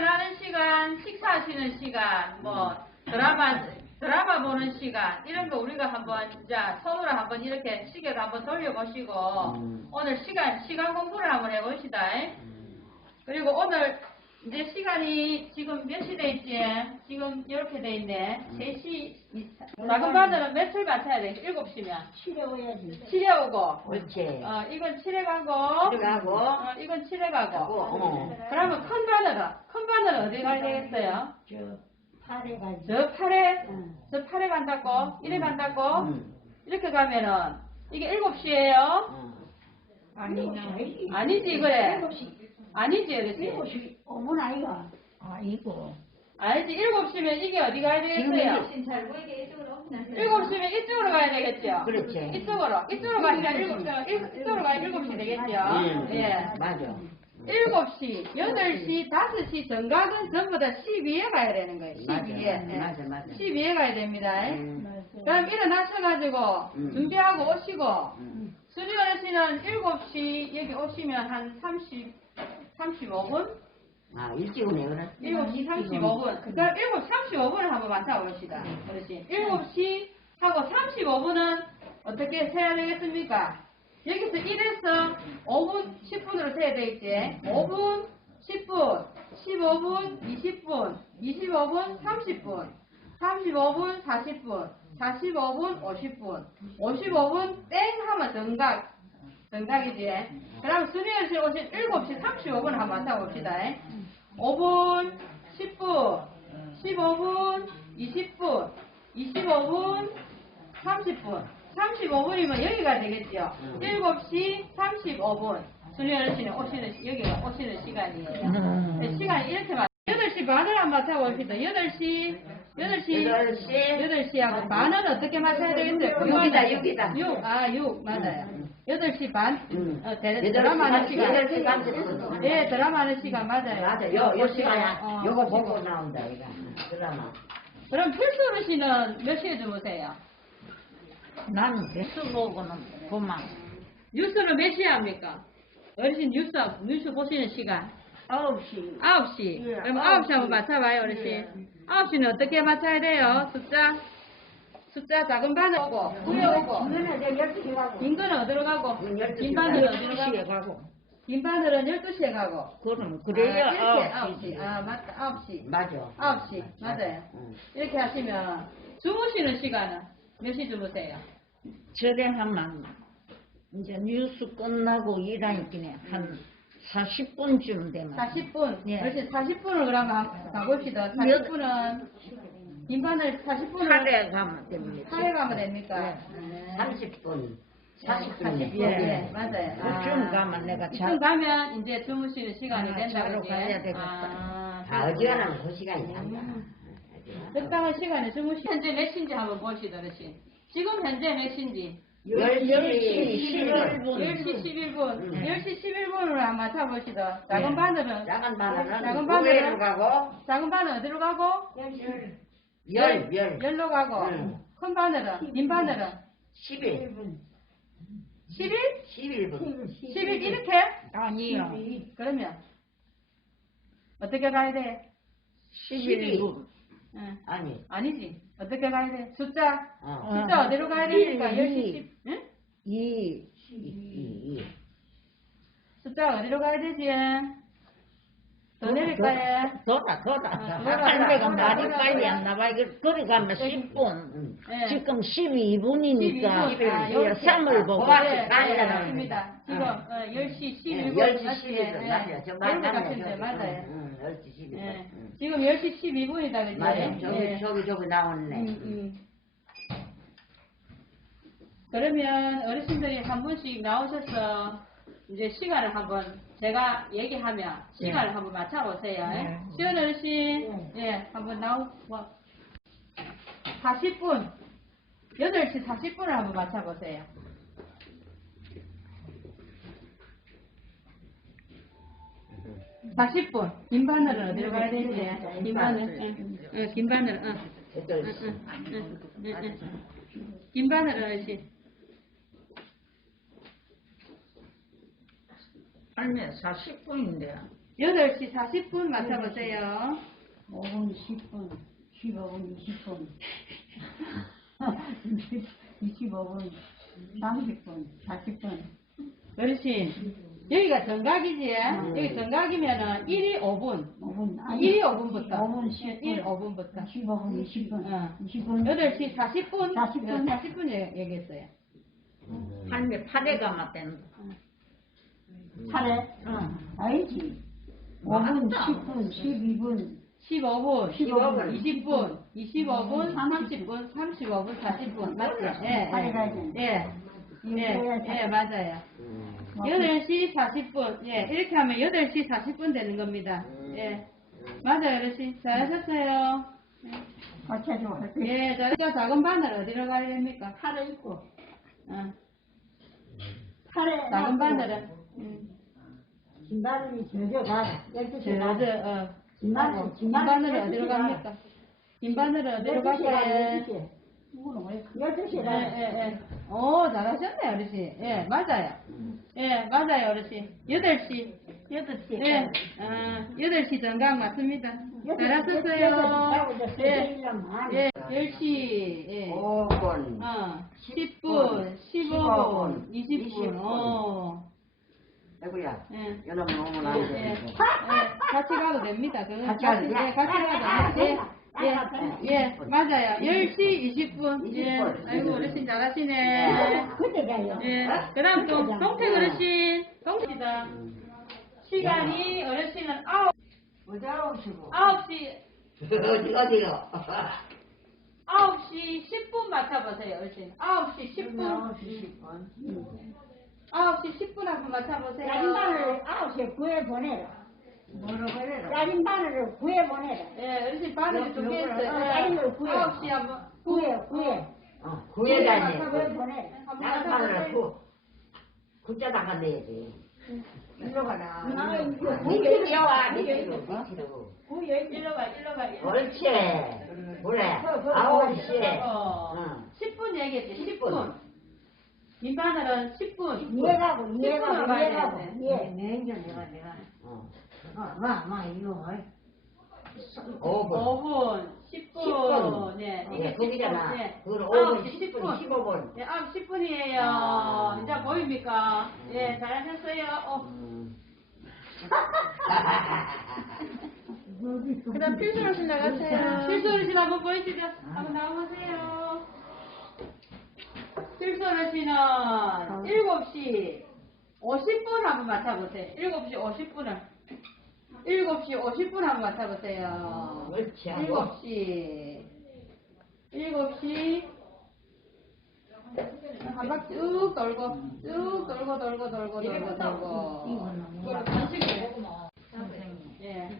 일어나는 시간, 식사하시는 시간, 뭐 드라마 드라마 보는 시간 이런 거 우리가 한번 자 손으로 한번 이렇게 시계를 한번 돌려보시고 음. 오늘 시간 시간 공부를 한번 해봅시다. 그리고 오늘 이제 시간이 지금 몇 시 돼 있지? 지금 이렇게 돼 있네. 3시 이상. 작은 바늘은 며칠 맞춰야 돼? 7시면. 치료해야지. 7에 오고. 그렇지. 어, 이건 7에 가고. 들어가고. 어, 이건 7에 가고. 어. 그러면 큰 바늘은, 큰 바늘은 어디 가야 되겠어요? 저 팔에 가지. 저 8에, 응. 저 8에 간다고? 이래 간다고? 음. 이렇게 가면은, 이게 7시예요 어. 아니, 아니지, 그래. 아니지, 그렇지? 시. 어머나 아이가. 아이고. 아니지, 7시면 이게 어디 가야 되겠어요? 7시면 이쪽으로 가야 되겠죠? 그렇지. 이쪽으로, 이쪽으로 가니까 7시, 이쪽으로 가야 7시 되겠죠? 음. 예. 맞아. 7시, 8시, 5시 정각은 전부 다 12에 가야 되는 거예요. 맞아. 12에. 예. 맞아, 맞아. 12에 가야 됩니다. 음. 그럼 일어나셔가지고 음. 준비하고 오시고 음. 수리 어르신은 7시 여기 오시면 한 30, 35분? 아, 일찍 오네, 그래. 7시 35분. 그 다음 7시 35분을 한번 맞춰봅시다. 어르신. 7시 하고 35분은 어떻게 세야 되겠습니까? 여기서 1에서 5분, 10분으로 세야 되겠지. 5분, 10분, 15분, 20분, 25분, 30분, 35분, 40분, 45분, 50분, 55분 땡 하면 정각. 정각이지. 그럼 오신 7시 35분 한번 맞춰봅시다. 5분, 10분, 15분, 20분, 25분, 30분. 35분이면 여기가 되겠죠. 음. 7시 35분. 수리 어르신이 오시는, 시- 여기가 오시는 시간이에요. 네, 시간이 이렇게 맞 8시 반을 한번 맞춰봅시다. 8시, 8시, 여덟 시. 8시하고 반은 어떻게 맞춰야 되겠어요? 육이다, 육이다. 6, 아, 6, 맞아요. 8시 반, 음. 어, 대, 드라마 하는 시, 시간. 여덟 시 반쯤. 네, 드라마 하는 시간 맞아요. 맞아, 요, 요 시간에 어, 요거 보시고. 보고 나온다, 이거. 드라마. 그럼 필수 어르신은 몇 시에 주무세요? 나는 뉴스 보고는 그만. 뉴스는 몇 시에 합니까? 어르신 뉴스, 뉴스 보시는 시간. 아홉 시. 9시. 예, 그럼 아홉 9시 한번 시. 맞춰봐요, 어르신. 예. 9시는 어떻게 맞춰야 돼요? 숫자? 숫자 작은 바늘 오고, 구에 오고. 이거는 저 열두 시 가고. 긴 거는 어디로 가고? 음, 12시 긴 바늘은 가고. 어디로 열두 시에 가고? 가고. 긴 바늘은 12시에 가고. 그럼 그래야 아, 아홉 9시. 시. 아, 맞다. 9시. 맞아. 9시. 맞아요. 응. 이렇게 하시면 주무시는 시간은 몇 시 주무세요? 저래 하면 이제 뉴스 끝나고 일하니까 한 40분쯤 되면 40분. 예. 그렇지. 40분을 그럼 가, 가봅시다. 40분은 긴 바늘 40분을 팔에 가면 됩니다. 하에 가면 됩니까? 예. 네. 30분. 40분. 40분. 예, 예, 맞아요. 그쯤 가면 내가 자, 이쯤 가면 이제 주무시는 시간이 아, 된다 자러. 가야 되겠다. 아, 다 어지간하면 그 시간이 난다. 적당한 시간에 주무시. 현재 몇 시인지 한번 보시다 어르신. 지금 현재 몇 시인지. 10시 11분. 10시 11분. 음. 10시 11분으로 한번 맞춰봅시다. 작은 네. 바늘은 작은 바늘은 작은 바늘은 가고, 작은 바늘 어디로 가고? 열, 열. 열로 가고. 음. 큰 바늘은 긴 바늘은 11. 11? 11분. 11 이렇게? 아니요. 그러면 어떻게 가야 돼? 11분. 응. 아니, 아니지. 어떻게 가야 돼? 숫자. 어. 숫자 어디로 가야 되니까? 일, 10시 이. 10. 응? 2. 이, 이. 숫자 어디로 가야 되지? 더 내릴까요? 더다 더다. 아, 더다. 한 대가. 말이 빨리 안 나와. 이거 거리 가면 10분. 응. 네. 지금 12분이니까 12분. 아. 3을 보고 네, 맞습니다. 지금 응. 어, 10시 11분. 10시 맞지? 11분. 네. 맞아요. 맞아요. 응, 10시 11분. 예. 응. 지금 10시 12분이다, 그지? 맞아요. 저기, 예. 저기, 저기 나왔네. 음, 음. 그러면 어르신들이 한 분씩 나오셔서 이제 시간을 한번 제가 얘기하면 시간을 한번 맞춰보세요. 네. 시원 어르신, 예, 한번 나오, 뭐, 40분, 8시 40분을 한번 맞춰보세요. 40분. 긴 바늘은 어디로 가야 되지? 긴 바늘. 응, 응, 긴 바늘. 응. 응, 시. 응, 응, 응, 응. 긴 바늘 어르신. 할매 40분인데 8시 40분 맞춰보세요. 5분, 10분, 15분, 20분, 25분, 30분, 40분. 그렇지. 여기가 정각이지? 여기 정각이면은 1이 5분. 5분, 1이 5분부터. 5분, 10분, 1 5분부터. 15분, 20분, 어. 20분. 8시 40분. 40분. 40분 얘기했어요. 한대 파대가 맞댄다. 차례? 응. 알지? 5분, 10분, 12분, 15분, 15분, 20분, 25분, 30분, 35분, 40분. 맞죠? 예, 가야 돼. 예. 예, 이거야, 예, 맞아요. 8시 40분. 예, 이렇게 하면 8시 40분 되는 겁니다. 예. 맞아요, 어르신. 잘하셨어요. 같이 해줘. 예, 자, 저 작은 바늘 어디로 가야 됩니까? 차례 있고, 어, 차례. 작은 바늘은. 음, 진바늘이 저저 가. 12시 저, 가. 저, 어. 긴 바늘, 하고, 긴긴 바늘은 바늘 어디로 12시 가. 갑니까? 긴 바늘은 어디로 12시 가, 갈까요? 12시. 이거는 왜 12시 예, 가. 예, 예. 오, 잘하셨네, 어르신. 예, 맞아요. 예, 맞아요, 어르신. 8시. 8시. 예, 아, 8시 정각 맞습니다. 여덟 잘하셨어요. 시, 예, 예. 예, 10시. 예. 5분. 어, 10분, 15분, 20분. 어. 아이고야. 예. 연합 너무 나이 예, 예, 돼. 같이 가도 됩니다. 그건 같이 가도 돼? 예, 같이 가도 돼. 예, 예, 예, 맞아요. 10시 20분. 예, 20분. 아이고, 어르신 잘하시네. 그때 가요. 예, 그 다음 또, 동택 어르신. 동택이다. 시간이 어르신은 9, 모자 오시고. 9시, 어디, 어디요? 9시 10분 맞춰보세요, 어르신. 9시 10분. 9시 10분 한번 맞춰보세요. 짜증바늘을 9시에 구해 보내라. 뭐로 그래라? 짜증바늘을 구해 보내라. 예, 어르신 바늘이 두개 있어요. 어, 짜증을 구해. 9시 한번. 구해, 구해. 어, 구해다니. 구해 보내라. 나는 맞춰보세요. 구. 안 내야지. 일로 가라. 아, 이거 밑으로 뛰어와, 밑으로. 구해. 일로 가, 일로 가. 옳지. 그래. 아홉 시에. 어, 응. 10분 얘기했지, 10분. 10분. 민바늘은 10분. 이해가고, 10분으로 이해가고, 이해가고. 예. 내가 내가 내가. 어. 와, 마 이거 와. 5분. 5분, 10분. 10분. 네, 예, 이게 거기잖아. 10분. 네. 그걸 5분, 9시 10분, 15분. 네, 9시 10분이에요. 아. 이제 보입니까? 예, 잘하셨어요. 어. 음. 그 다음 필수 어르신 나가세요. 필수 어르신 한번 보이시죠? 한번 나와보세요. 필수 어르신은 7시 50분 한번 맞춰보세요. 7시 50분을. 7시 50분 한번 맞춰보세요. 옳지, 하고. 7시. 7시. 한 바퀴 쭉 돌고, 쭉 돌고, 돌고, 돌고, 돌고, 돌고. 그럼 간식을 먹고 예.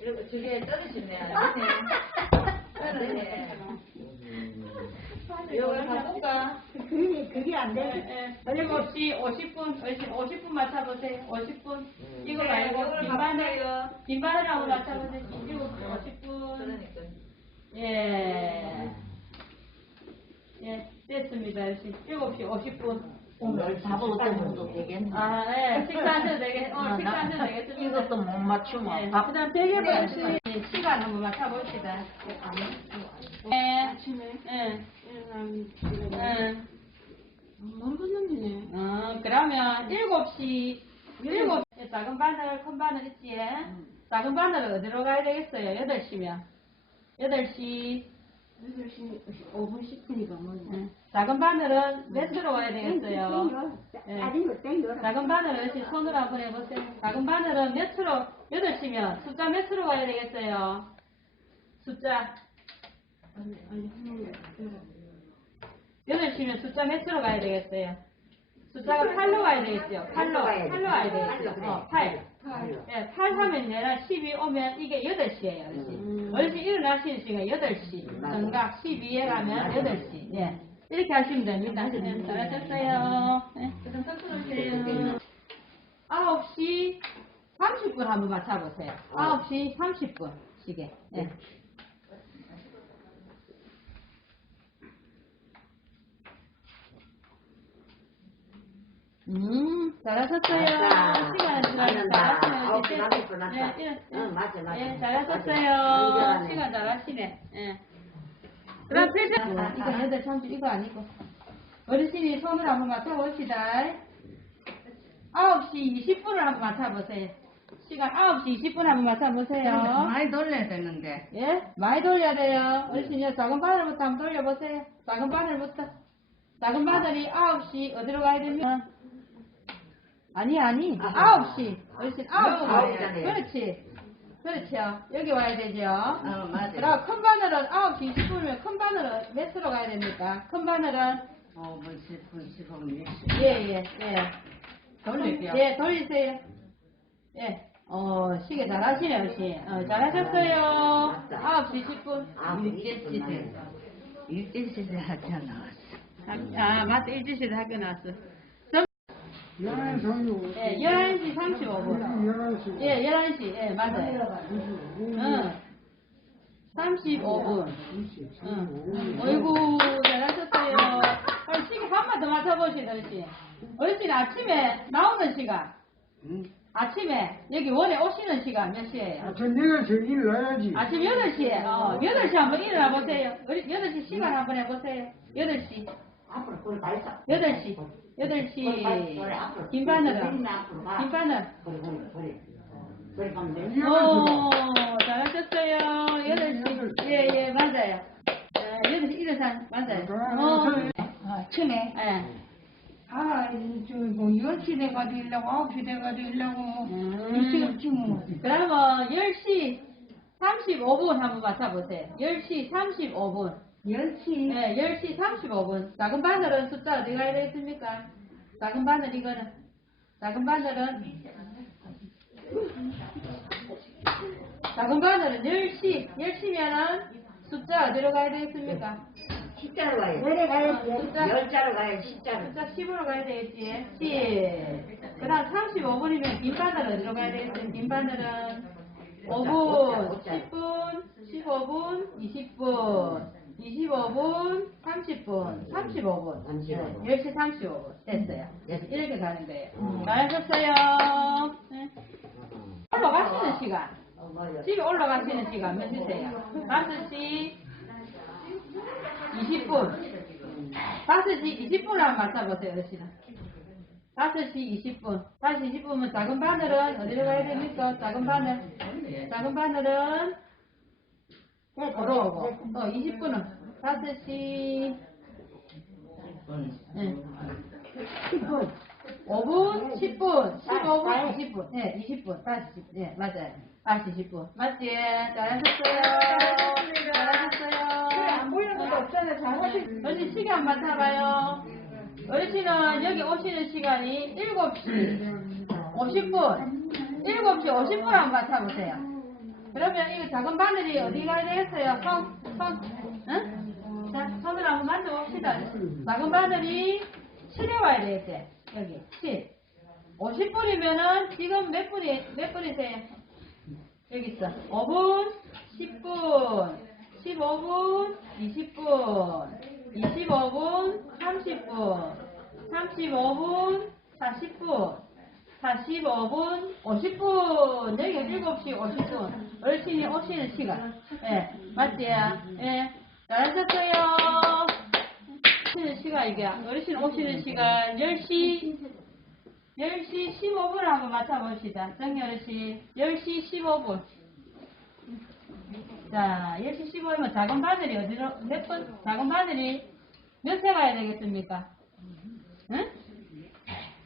이렇게 두개 떨어지네. 떨어지네. 이거 가볼까? 그게, 안 예, 돼. 예. 7시 50분, 50분 맞춰보세요. 50분. 이거 말고, 빈 바늘, 빈 바늘하고 맞춰보세요. 7시 50분. 예. 예, 됐습니다. 7시 50분. 오늘 어떻게 못 되겠네. 아, 예. 식사하셔도 되겠, 어, 식사하셔도 되겠습니다. 이것도 못 맞추면 예. 밥 그다음 베개 버릇이 시간 한번 맞춰봅시다. 예. 예. 예. 모르겠는데. 어, 그러면 7시, 7시, 작은 바늘, 큰 바늘 있지? 작은 바늘은 어디로 가야 되겠어요? 8시면. 8시. 8시 5분 10분이가 뭐냐. 작은 바늘은 몇으로 가야 되겠어요? 예. 작은 바늘을 이렇게 손으로 한번 해보세요. 작은 바늘은 몇으로, 8시면 숫자 몇으로 가야 되겠어요? 숫자. 8시면 숫자 몇으로 가야 되겠어요? 숫자가 8로 가야 되겠죠? 8로, 8로 가야 되겠죠? 어, 8. 예, 8 하면 얘랑 12 오면 이게 8시예요, 어르신. 어르신 일어나시는 시간 8시. 정각 12에 가면 8시. 예. 이렇게 하시면 됩니다. 네, 잘하셨어요. 네, 그럼 섞어주세요. 9시 30분 한번 맞춰보세요. 9시 30분 시계. 예. 음, 잘하셨어요. 시간 지나니까. 남을 뻔 났다. 예, 예, 응, 맞아, 맞아. 예. 잘하셨어요. 시간 잘하시네. 예. 그럼 필수. 아, 이거 여덟 참주 이거 아니고. 어르신이 손을 한번 맡아봅시다. 9시 20분을 한번 맡아보세요. 시간 9시 20분 한번 맡아보세요. 많이 돌려야 되는데. 예? 많이 돌려야 돼요. 어르신요, 작은 바늘부터 한번 돌려보세요. 작은 바늘부터. 작은 바늘이 9시 어디로 가야 되면? 아니, 아니. 아. 9시. 어르신 아홉 9시. 시잖아요. 그렇지. 그렇죠. 여기 와야 되죠. 어, 맞아. 그럼 큰 바늘은 9시 20분이면 큰 바늘은 몇으로 가야 됩니까? 큰 바늘은? 5분, 10분, 15분, 20분. 예, 예, 예. 돌릴게요. 예, 돌리세요. 예. 어, 시계 잘하시네, 어르신. 어, 잘하셨어요. 9시 10분. 아, 일제시대. 일제시대 하잖아. 아, 맞다. 일주시대 학교 나왔어. 열한 성유. 예, 11시 35분. 열한 시. 예, 11시. 예, 맞아요. 응. 35분. 응. 어이구, 잘하셨어요. 그럼 시계 한번더 맡아보시다, 어르신. 어르신 아침에 나오는 시간. 응? 아침에 여기 원에 오시는 시간 몇 시에요? 아, 저 내가 저 일어나야지. 아침 8시에, 어, 8시 한번 일어나 보세요. 우리 8시 시간 한번 해보세요. 8시. 앞으로 그걸 다 있어. 8시. 그래, 그래, 8시. 앞으로. 긴 바늘은. 그래, 앞으로 가. 긴 바늘. 그래, 그래, 그래. 그래, 가면 돼. 오, 잘하셨어요. 8시. 예, 예, 맞아요. 예, 8시 일어나, 맞아요. 어, 아, 천에. 예. 아, 저뭐 10시 돼가지고 일라고 9시 돼가지고 일라고 음. 일시없지 뭐. 그러면 10시 35분 한번 맡아보세요. 10시 35분. 10시. 네, 10시 35분. 작은 바늘은 숫자 어디 가야 되겠습니까? 작은 바늘 이거는. 작은 바늘은. 작은 바늘은 10시. 10시면은 숫자 어디로 가야 되겠습니까? 십자로 가야 돼. 내려가야지. 숫자, 열자로 가야 돼, 십자로. 숫자 10으로 가야 되겠지. 10. 그 다음 35분이면 긴 바늘 어디로 가야 되겠어요? 긴 바늘은 5분, 10분, 15분, 20분, 25분, 30분, 35분. 35분. 10시 35분. 됐어요. 예. 이렇게 가는 거예요. 잘하셨어요. 네. 올라가시는 시간. 집에 올라가시는 시간 몇 시세요? 5시 20분. 5시 20분을 한번 맞춰보세요, 어르신은. 5시 20분. 5시 20분이면 작은 바늘은 어디로 가야 됩니까? 작은 바늘. 작은 바늘은 걸어오고. 어, 20분은 5시 네. 10분. 5분, 10분, 15분, 20분. 네, 20분. 40, 네, 맞아요. 40분. 맞지? 잘하셨어요. 잘하셨어요. 안 보이는 것도 없잖아요. 잘하시. 어르신 시간 맡아봐요. 어르신은 여기 오시는 시간이 7시 50분. 7시 50분 한번 맡아보세요. 그러면 이 작은 바늘이 어디 가야 되겠어요? 손, 손. 응? 자, 손을 한번 만져봅시다. 작은 바늘이 7에 와야 되겠지? 여기, 7. 50분이면은 지금 몇 분이, 몇 분이세요? 여기 있어. 5분, 10분, 15분, 20분, 25분, 30분, 35분, 40분, 45분, 50분, 여기가 7시 50분. 어르신이 오시는 시간. 예, 맞지? 예, 잘하셨어요. 오시는 시간, 이게. 어르신 오시는 시간 10시, 10시 15분 한번 맞춰봅시다. 정리 어르신. 10시 15분. 자, 10시 15분이면 작은 바늘이 어디로, 몇 분? 작은 바늘이 몇세 가야 되겠습니까? 응?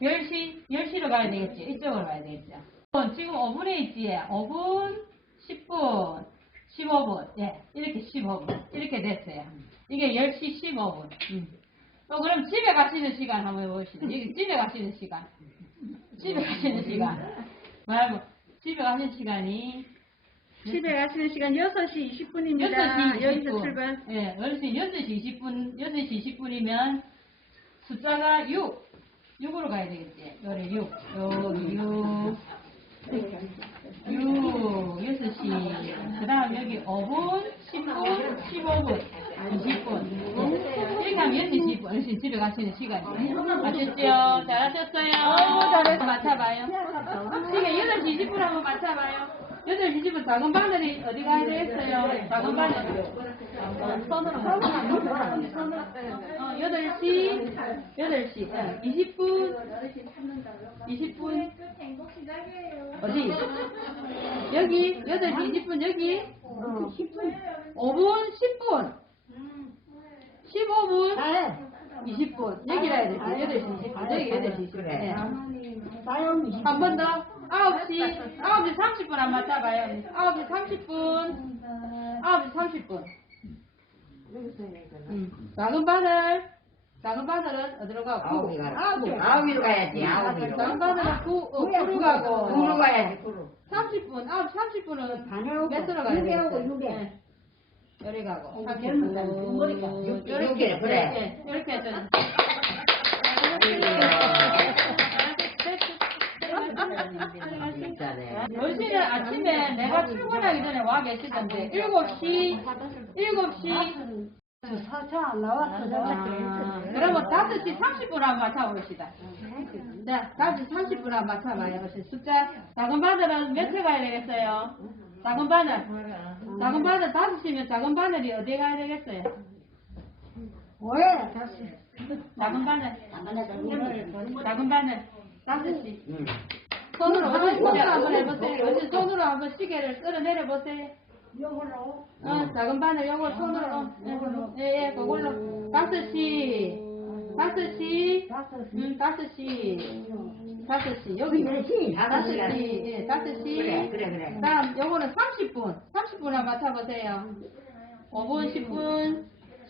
10시, 10시로 가야 되겠지. 이쪽으로 가야 되겠죠. 어, 지금 5분에 있지. 5분, 10분, 15분. 예, 이렇게 15분. 이렇게 됐어요. 이게 10시 15분. 음. 또 그럼 집에 가시는 시간 한번 해봅시다. 여기 집에 가시는 시간. 집에 가시는 시간. 말고, 집에 가시는 시간이 집에 가시는 시간 6시 20분입니다. 6시 20분. 여기서 출발. 예, 어르신 6시 20분, 6시 20분이면 숫자가 6. 6으로 가야 되겠지. 요래 6. 여기 6. 6, 6시. 그 다음 여기 5분, 10분, 15분. 20분. 이렇게 하면 6시 20분. 어르신 집에 가시는 시간이에요. 아셨죠? 잘하셨어요. 잘했어. 맞춰봐요. 지금 8시 20분 한번 맞춰봐요. 8시 20분 작은 바늘이 어디 가야 되겠어요? 작은 바늘. 어, 8시, 8시, 예, 20분, 20분, 어디? 여기, 8시 20분, 여기, 5분, 10분, 15분, 20분, 여기라 해야 되지, 8시 20분, 여기 8시 20분. 예. 한번 더, 9시, 9시 30분 한번 맞춰봐요. 9시 30분, 9시 30분. 음. 작은 바늘, 작은 바늘은 어디로 가? 구. 아홉이 가라. 아홉. 아홉이로 가야지, 아홉이로. 작은 바늘은 구, 어, 구로 가고. 구로 가야지, 구로. 30분, 아홉 30분은 몇으로 가야 되겠어요? 네. 요리 가고. 30분. 요렇게, 그래. 이렇게, 이렇게 해서. 진짜네. 어 르신은 아침에 내가 출근하기 전에 와 계시던데 7시, 7시, 사차 나왔어. 아, 그러면 5시 30분 한번 맞춰봅시다. 자, 5시 30분 한번 맞춰봐요. 숫자, 작은 바늘은 몇회 가야 되겠어요? 작은 바늘. 작은 바늘 5시면 작은 바늘이 어디에 가야 되겠어요? 왜? 다시. 작은 바늘. 작은 바늘. 5시. 응. 손으로, 손으로 한번 해보세요. 어르신 손으로 한번 시계를 끌어내려 보세요. 요걸로. 어, 작은 바늘 요거 손으로, 어, 예, 예, 그걸로. 다섯 시, 다섯 시, 다섯 음, 다섯 시, 다섯 시, 여기. 다섯 시, 예, 다섯 시. 그래, 그래, 그래. 다음, 요거는 30분, 30분 한번 맞춰보세요. 5분, 10분,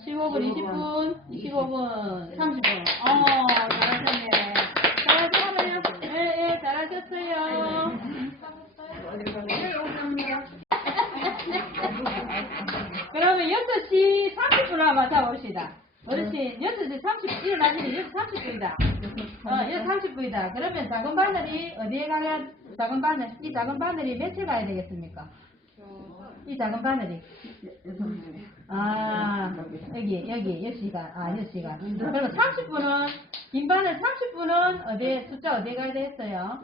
15분, 20분, 25분, 30분. 어, 잘하셨네. 잘하셨어요. 예, 예, 잘하셨어요. 그러면 6시 30분 한번 맞춰봅시다. 어르신, 6시 30분, 일어나시면 6시 30분이다. 어, 6시 30분이다. 그러면 작은 바늘이 어디에 가야, 작은 바늘, 이 작은 바늘이 몇에 가야 되겠습니까? 이 작은 바늘이. 아, 여기, 여기, 여시가, 아, 여시가. 그러면 30분은, 긴 바늘 30분은 어디에, 숫자 어디에 가야 되겠어요?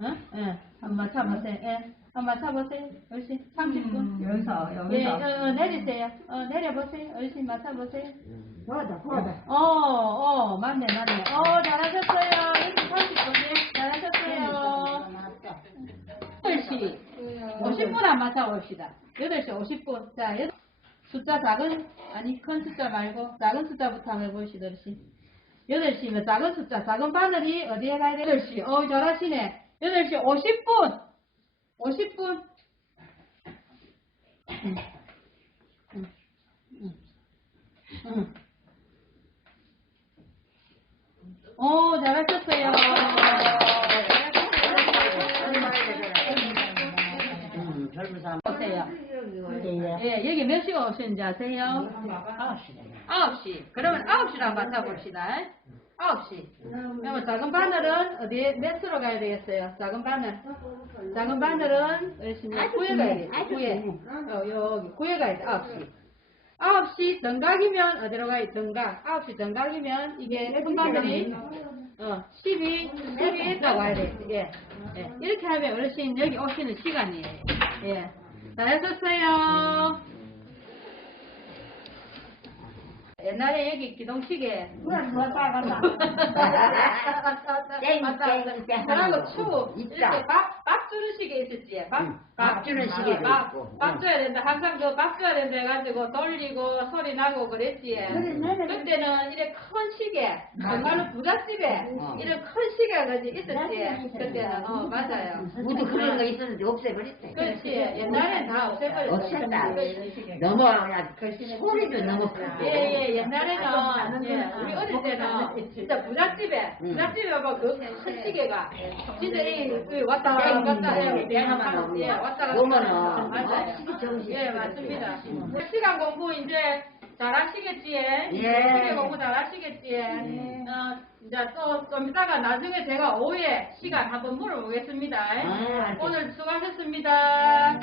응? 예, 한번 맞춰보세요. 예, 한번 맞춰보세요. 어르신, 30분. 여기서, 예, 여기서. 어, 어, 내리세요. 어, 내려보세요. 어르신 맞춰보세요. 보다, 보다. 어, 어, 맞네, 맞네. 어, 잘하셨어요. 이렇게 30분, 잘하셨어요. 8시 50분 안 맞춰봅시다. 8시 50분. 자, 여- 숫자 작은, 아니, 큰 숫자 말고, 작은 숫자부터 한번 어르신. 8시면 작은 숫자, 작은 바늘이 어디에 가야 돼? 8시. 어, 잘하시네. 8시 50분. 50분. 응. 응. 응. 응. 오, 잘하셨어요. 응, 젊은 사람. 보세요. 예. 예, 여기 몇 시가 오셨는지 아세요? 아홉시네. 9시. 그러면 9시로 한번 맞춰봅시다. 9시. 그러면 작은 바늘은 어디에, 몇으로 가야 되겠어요? 작은 바늘. 작은 바늘은, 열심히, 구에 가야 돼. 구에. 어, 여기, 구에 가야 돼. 9시. 9시 정각이면 어디로 돼? 정각. 9시 정각이면 이게 큰 바늘이, 어, 12, 12 있다고 가야 돼. 예. 예. 이렇게 하면 어르신 여기 오시는 시간이에요. 예. 잘하셨어요. 옛날에 여기 기동식에. 땡, 맞다. 땡, 땡 그런 거 하는 거. 추. 있다. 이렇게 밥, 밥 주는 시계 있었지. 밥, 응, 밥 주는 시계도 밥, 있고. 밥 응. 줘야 된다. 항상 그밥 줘야 된다 해가지고 돌리고 소리 나고 그랬지. 그때는 이래 큰 시계, 정말로 부잣집에 어. 이런 큰 시계가 있었지. 그때는, 어, 맞아요. 모두 그런 거 있었는데 없애버렸대. 그렇지. 옛날엔 다 없애버렸어. 없앴다. 너무, 야, 소리도 너무 크고. 예, 예, 옛날에는, 예, 우리 어릴 때는 진짜 부잣집에, 음. 부잣집에 뭐그큰 시계가, 진짜 이, 그 왔다 갔다, 왔다 갔다. 보면은 맞아요. 예, 맞습니다. 시간 공부 이제 잘하시겠지, 예? 예. 시간 공부 잘하시겠지, 예? 어, 이제 또좀 이따가 나중에 제가 오후에 시간 한번 물어보겠습니다. 예? 아. 오늘 수고하셨습니다.